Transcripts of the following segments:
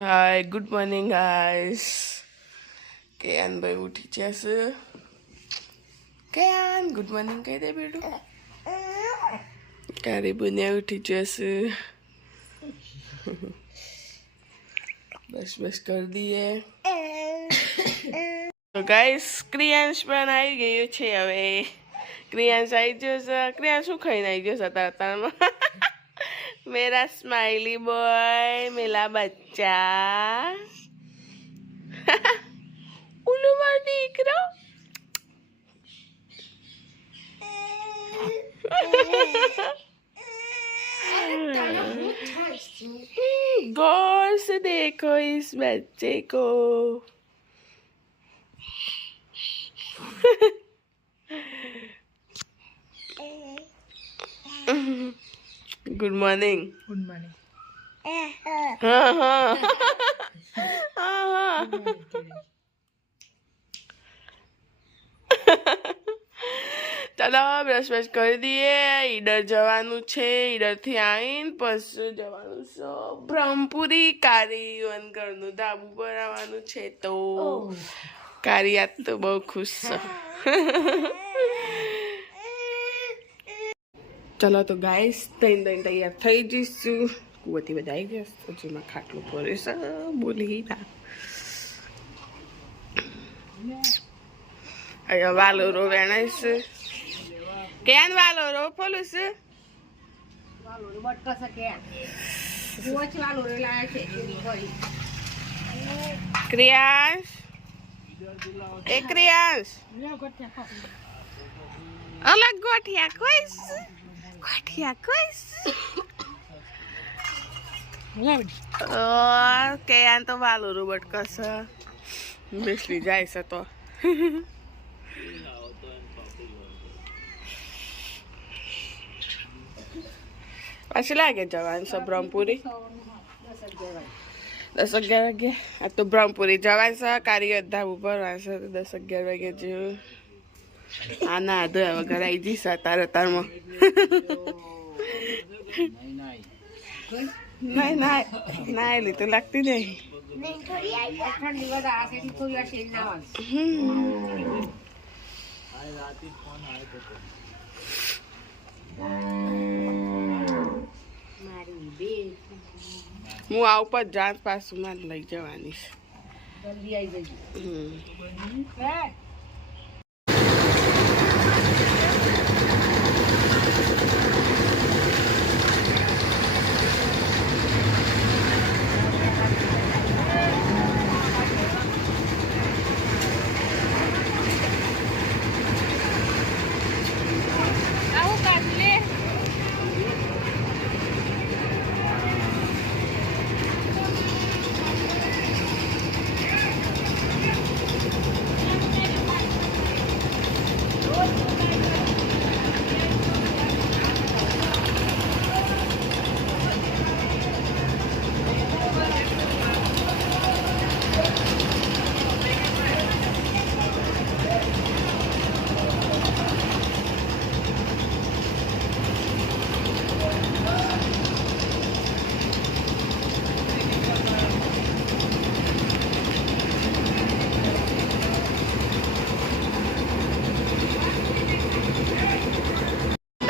hi good morning guys કેયાન ભાઈ ઉઠી જશે કેયાન ગુડ મોર્નિંગ કહી દે બેટું કારી બુનિયા ઉઠી જશે બસ બસ कर दिए તો ગાઈસ ક્રિયાંશ પણ આવી ગયો છે હવે ક્રિયાંશ આવી ગયો છે ક્રિયાંશ શું ખાઈને આવી ગયો છે તારમાં मेरा स्माइली बॉय मेरा बच्चा उल्लू मार देख रहा गौर से देखो इस बच्चे को गुड मॉर्निंग गुड मॉर्निंग हाँ हाँ हाँ ચાલો બ્રશ બ્રશ કરી દઈએ ઈડર જવાનું છે ઈડરથી આવીને પછી જવાનું છે બ્રહ્મપુરી કારી વનગરનું ધાબુ પર આવવાનું છે તો કારી આજ તો બહુ ખુશ છે ચલો તો ગાઈસ તૈન તૈયાર થઈ જઈશું કુવતી બધા આવી ગયા હજુમાં ખાટલું પડે છે બોલી ના અહીંયા વાલોરો વેણાય છે કેન વાલોરો ફોલું છે વાલોરો બટકા છે કે કોચ વાલોરો લાયા છે ક્રિયાંશ એ ક્રિયાંશ અલગ ગોઠિયા કોઈસ કેયાન તો વાલોરો બટકા છે બેસલી જાય છે તો પાછી લાગે જવાનું છે બ્રહ્મપુરી 10-11 વાગે આ તો બ્રહ્મપુરી જવાનું છે કારીગર ધાબુ ભરવાનું છે 10-11 વાગે જેવું આ ના ધોયા વગર આવી જઈશ તારમાં નહીં ના એલી તો લાગતી નહીં હું આ ઉપર જાત પાછું માં લઈ જવાની છે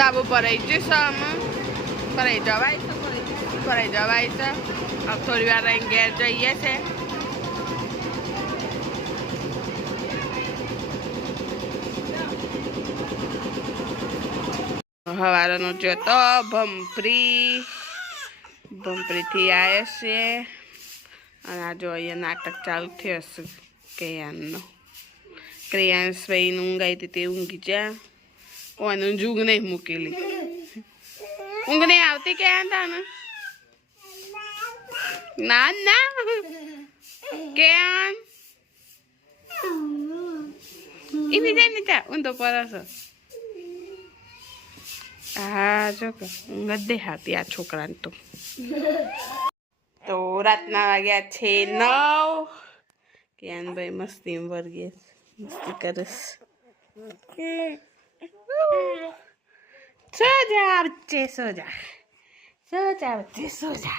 ધાબુ ભરાઈ જશે આમાં ભરાઈ જવાય છે થોડી વાર રહીને ઘેર જઈએ છે હવારનો જોતો ભમપરીથી આવે છે અને આ જો અહીંયા નાટક ચાલુ થયો હશે કેયાનનો ક્રિયાંશ ભાઈ ઊંઘ આવી હતી તે ઊંઘી જા ઓનું જુગ નહીં મૂકેલી ઊંઘ નહીં આવતી કે તાને ના ના કેન એ બીજા ને તા ઊંધો પરસો હા જો કે ઊંઘ દે હાથી આ છોકરાને તો રાતના વાગ્યા છે 9 કેન ભાઈ મસ્તી વર્ગે મસ્તી કરસ सो जा बच्चे सो जा बच्चे सो जा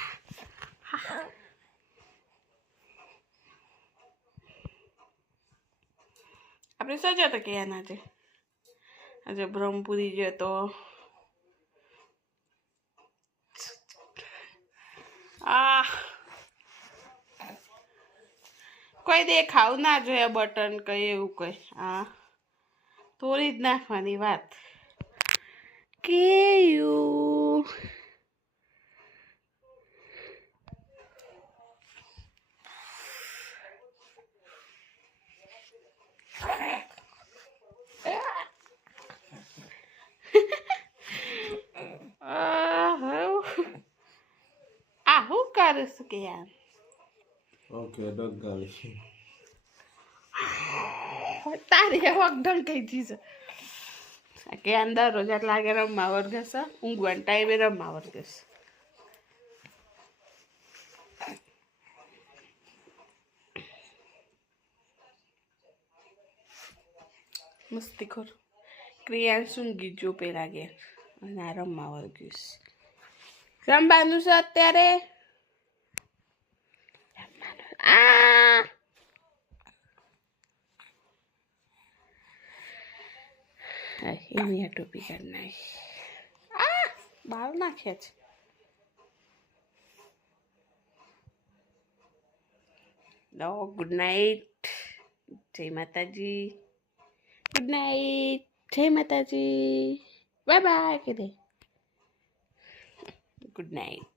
આપણે સજ્યા હતા કે એના આજે બ્રહ્મપુરી ગયો તો કોઈ દેખાવું ના જોઈએ બટન કઈ એવું કઈ થોડી જ નાખવાની વાત કેયું હું કરું છું કે યાર ઓકે ડગ ગાલી તારી વગડણ કઈ ચીજ કે અંદર રોજ લાગે રમવા વર્ગસ ઊંઘવાના ટાઈમે રમવા વર્ગસ મસ્તી ખોર ક્રિયા સૂંઘી જો પેલા ગયા અને આ રમવા વર્ગીશ રમવાનું છે અત્યારે એની આ ટોપી કાઢ નાખી બાળ નાખ્યા છે ગુડ નાઇટ જય માતાજી ગુડ નાઇટ જય માતાજી બાય બાય કે દે ગુડ નાઇટ